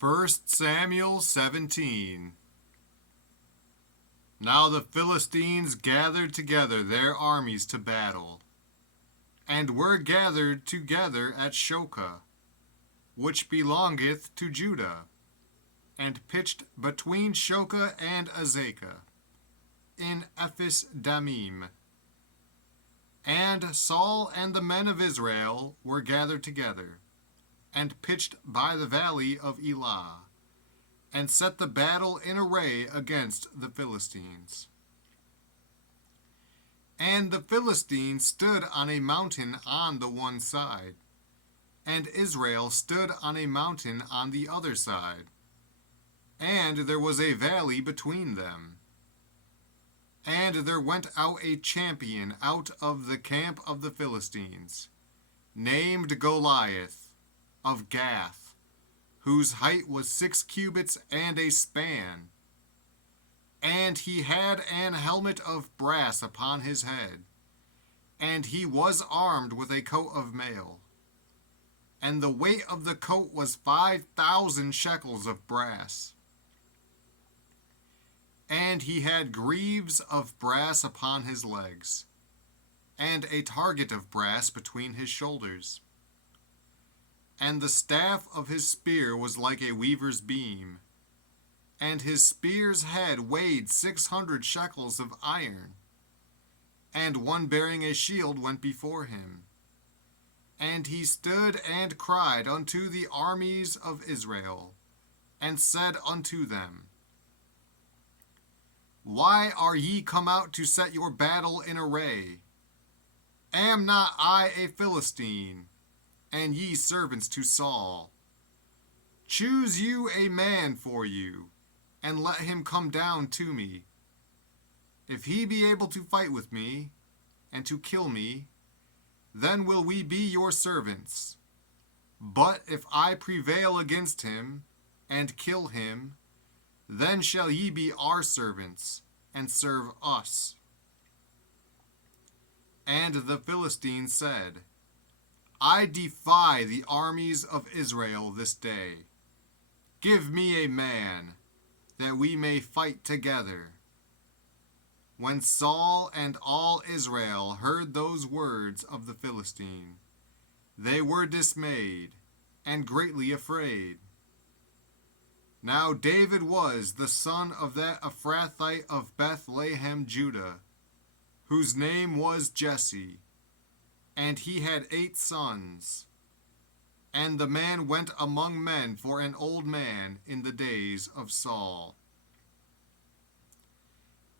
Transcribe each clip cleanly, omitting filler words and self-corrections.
First Samuel 17. Now the Philistines gathered together their armies to battle, and were gathered together at Shoka, which belongeth to Judah, and pitched between Shoka and Azekah, in Ephes Damim. And Saul and the men of Israel were gathered together, and pitched by the valley of Elah, and set the battle in array against the Philistines. And the Philistines stood on a mountain on the one side, and Israel stood on a mountain on the other side, and there was a valley between them. And there went out a champion out of the camp of the Philistines, named Goliath, of Gath, whose height was 6 cubits and a span. And he had an helmet of brass upon his head, and he was armed with a coat of mail. And the weight of the coat was 5,000 shekels of brass. And he had greaves of brass upon his legs, and a target of brass between his shoulders. And the staff of his spear was like a weaver's beam, and his spear's head weighed 600 shekels of iron. And one bearing a shield went before him. And he stood and cried unto the armies of Israel, and said unto them, Why are ye come out to set your battle in array? Am not I a Philistine, and ye servants to Saul? Choose you a man for you, and let him come down to me. If he be able to fight with me, and to kill me, then will we be your servants. But if I prevail against him, and kill him, then shall ye be our servants, and serve us. And the Philistines said, I defy the armies of Israel this day. Give me a man, that we may fight together. When Saul and all Israel heard those words of the Philistine, they were dismayed and greatly afraid. Now David was the son of that Ephrathite of Bethlehem, Judah, whose name was Jesse, and he had 8 sons. And the man went among men for an old man in the days of Saul.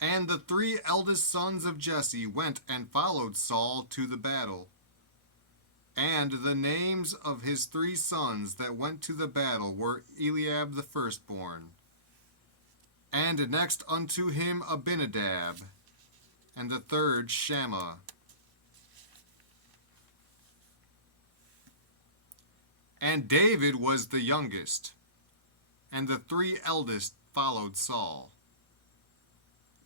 And the 3 eldest sons of Jesse went and followed Saul to the battle. And the names of his 3 sons that went to the battle were Eliab the firstborn, and next unto him Abinadab, and the third Shammah. And David was the youngest, and the 3 eldest followed Saul.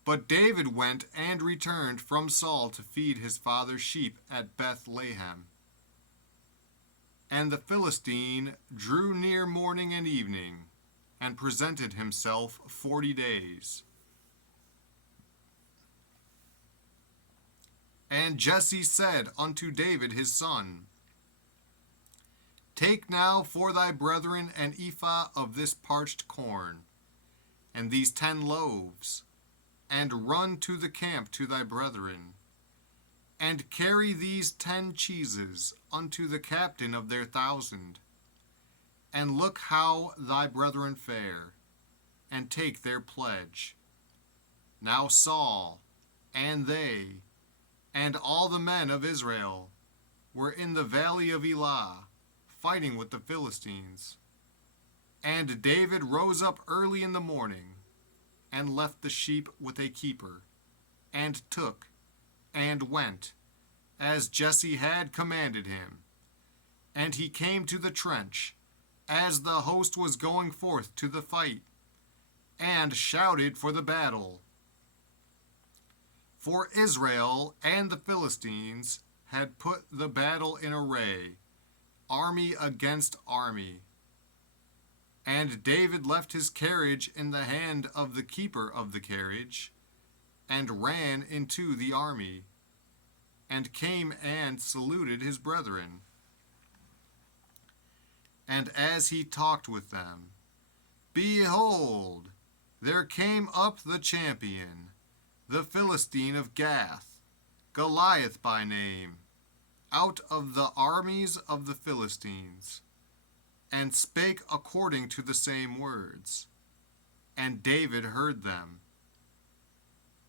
But David went and returned from Saul to feed his father's sheep at Bethlehem. And the Philistine drew near morning and evening, and presented himself 40 days. And Jesse said unto David his son, Take now for thy brethren an ephah of this parched corn, and these 10 loaves, and run to the camp to thy brethren, and carry these 10 cheeses unto the captain of their 1,000, and look how thy brethren fare, and take their pledge. Now Saul, and they, and all the men of Israel, were in the valley of Elah, fighting with the Philistines. And David rose up early in the morning, and left the sheep with a keeper, and took, and went, as Jesse had commanded him. And he came to the trench, as the host was going forth to the fight, and shouted for the battle. For Israel and the Philistines had put the battle in array, army against army. And David left his carriage in the hand of the keeper of the carriage, and ran into the army, and came and saluted his brethren. And as he talked with them, behold, there came up the champion, the Philistine of Gath, Goliath by name, out of the armies of the Philistines, and spake according to the same words. And David heard them.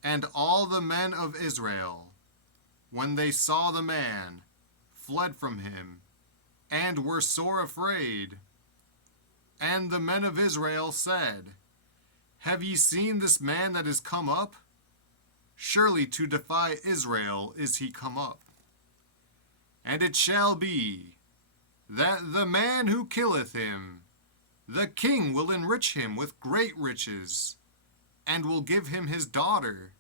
And all the men of Israel, when they saw the man, fled from him, and were sore afraid. And the men of Israel said, Have ye seen this man that is come up? Surely to defy Israel is he come up. And it shall be, that the man who killeth him, the king will enrich him with great riches, and will give him his daughter,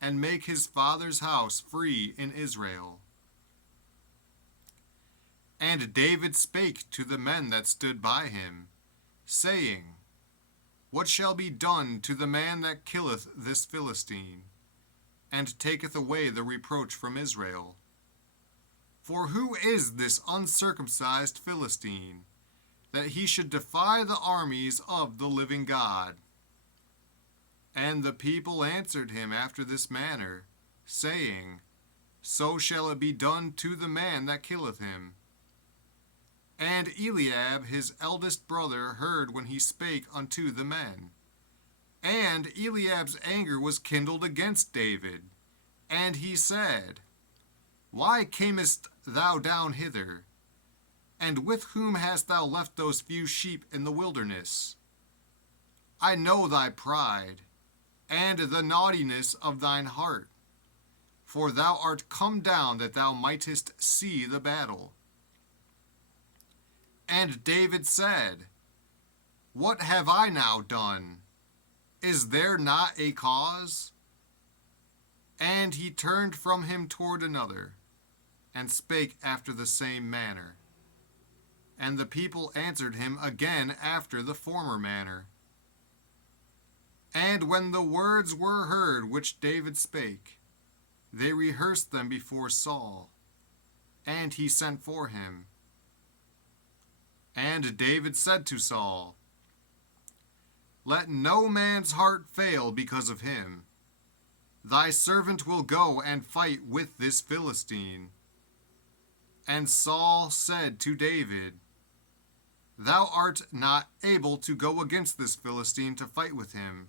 and make his father's house free in Israel. And David spake to the men that stood by him, saying, What shall be done to the man that killeth this Philistine, and taketh away the reproach from Israel? For who is this uncircumcised Philistine, that he should defy the armies of the living God? And the people answered him after this manner, saying, So shall it be done to the man that killeth him. And Eliab his eldest brother heard when he spake unto the men. And Eliab's anger was kindled against David, and he said, Why camest thou down hither? And with whom hast thou left those few sheep in the wilderness? I know thy pride, and the naughtiness of thine heart, for thou art come down that thou mightest see the battle. And David said, What have I now done? Is there not a cause? And he turned from him toward another, and spake after the same manner. And the people answered him again after the former manner. And when the words were heard which David spake, they rehearsed them before Saul, and he sent for him. And David said to Saul, Let no man's heart fail because of him. Thy servant will go and fight with this Philistine. And Saul said to David, Thou art not able to go against this Philistine to fight with him,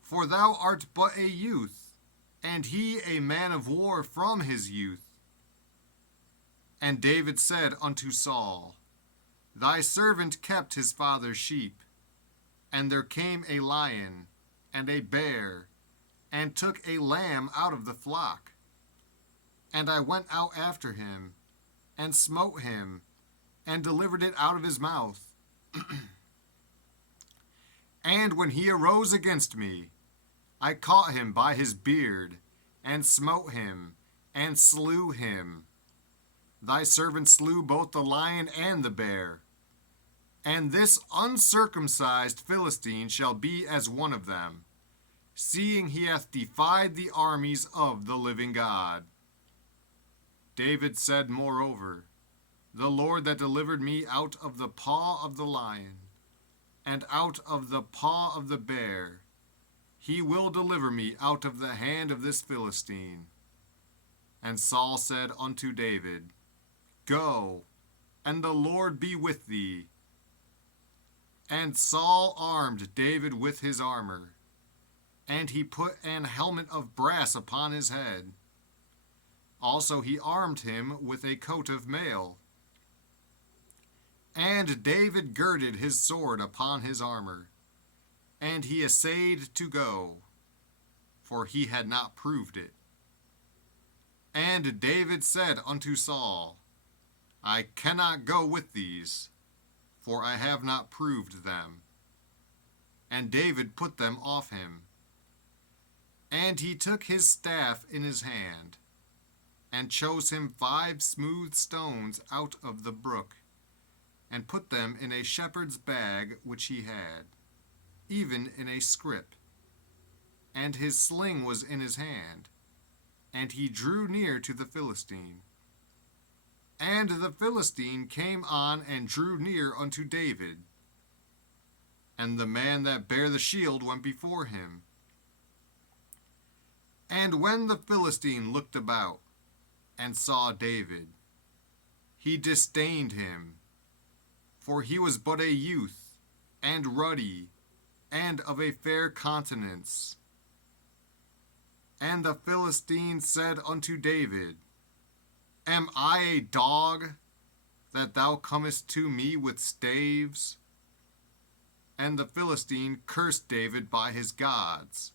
for thou art but a youth, and he a man of war from his youth. And David said unto Saul, Thy servant kept his father's sheep, and there came a lion and a bear, and took a lamb out of the flock. And I went out after him, and smote him, and delivered it out of his mouth. And when he arose against me, I caught him by his beard, and smote him, and slew him. Thy servant slew both the lion and the bear. And this uncircumcised Philistine shall be as one of them, seeing he hath defied the armies of the living God. David said moreover, The Lord that delivered me out of the paw of the lion, and out of the paw of the bear, he will deliver me out of the hand of this Philistine. And Saul said unto David, Go, and the Lord be with thee. And Saul armed David with his armor, and he put an helmet of brass upon his head. Also he armed him with a coat of mail. And David girded his sword upon his armor, and he essayed to go, for he had not proved it. And David said unto Saul, I cannot go with these, for I have not proved them. And David put them off him. And he took his staff in his hand, and chose him 5 smooth stones out of the brook, and put them in a shepherd's bag which he had, even in a scrip. And his sling was in his hand, and he drew near to the Philistine. And the Philistine came on and drew near unto David. And the man that bare the shield went before him. And when the Philistine looked about, and saw David, he disdained him, for he was but a youth, and ruddy, and of a fair countenance. And the Philistine said unto David, Am I a dog, that thou comest to me with staves? And the Philistine cursed David by his gods.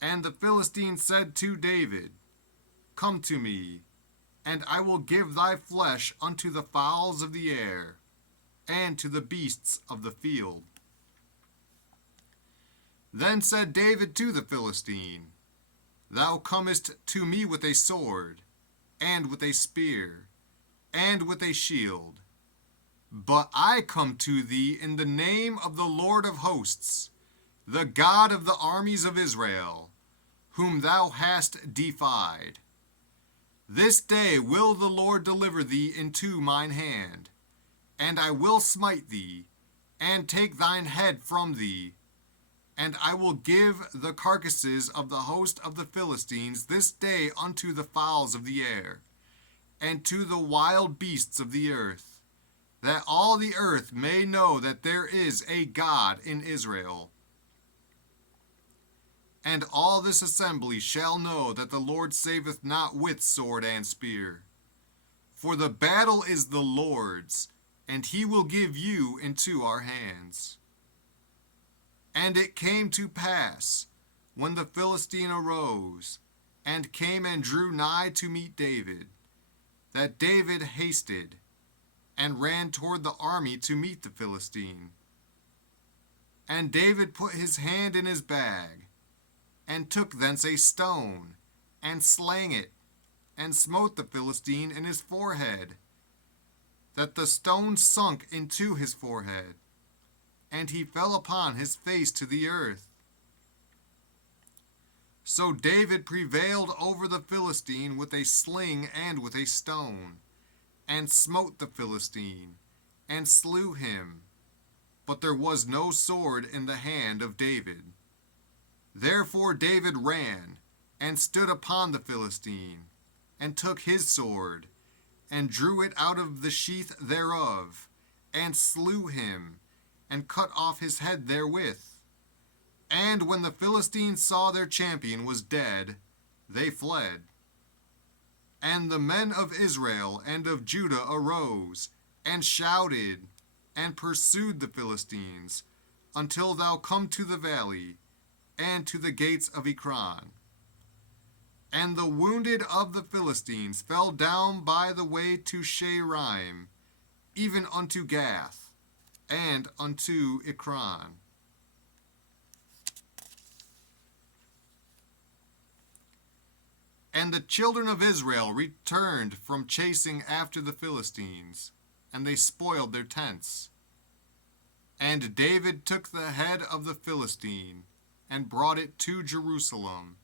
And the Philistine said to David, Come to me, and I will give thy flesh unto the fowls of the air, and to the beasts of the field. Then said David to the Philistine, Thou comest to me with a sword, and with a spear, and with a shield. But I come to thee in the name of the Lord of hosts, the God of the armies of Israel, whom thou hast defied. This day will the Lord deliver thee into mine hand, and I will smite thee, and take thine head from thee, and I will give the carcasses of the host of the Philistines this day unto the fowls of the air, and to the wild beasts of the earth, that all the earth may know that there is a God in Israel. And all this assembly shall know that the Lord saveth not with sword and spear. For the battle is the Lord's, and he will give you into our hands. And it came to pass, when the Philistine arose, and came and drew nigh to meet David, that David hasted, and ran toward the army to meet the Philistine. And David put his hand in his bag, and took thence a stone, and slang it, and smote the Philistine in his forehead, that the stone sunk into his forehead, and he fell upon his face to the earth. So David prevailed over the Philistine with a sling and with a stone, and smote the Philistine, and slew him. But there was no sword in the hand of David. Therefore David ran, and stood upon the Philistine, and took his sword, and drew it out of the sheath thereof, and slew him, and cut off his head therewith. And when the Philistines saw their champion was dead, they fled. And the men of Israel and of Judah arose, and shouted, and pursued the Philistines, until thou come to the valley, and to the gates of Ekron. And the wounded of the Philistines fell down by the way to Shaaraim, even unto Gath, and unto Ekron. And the children of Israel returned from chasing after the Philistines, and they spoiled their tents. And David took the head of the Philistine, and brought it to Jerusalem,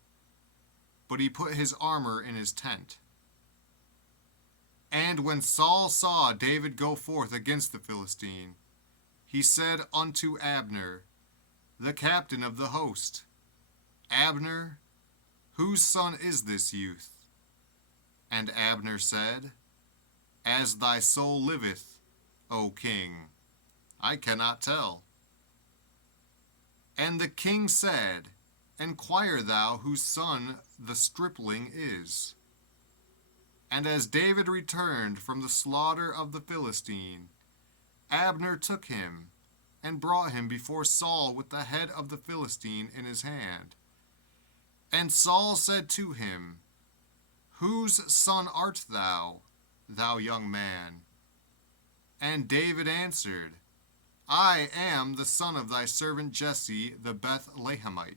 but he put his armor in his tent. And when Saul saw David go forth against the Philistine, he said unto Abner, the captain of the host, Abner, whose son is this youth? And Abner said, As thy soul liveth, O king, I cannot tell. And the king said, Enquire thou whose son the stripling is. And as David returned from the slaughter of the Philistine, Abner took him, and brought him before Saul with the head of the Philistine in his hand. And Saul said to him, Whose son art thou, thou young man? And David answered, I am the son of thy servant Jesse the Bethlehemite.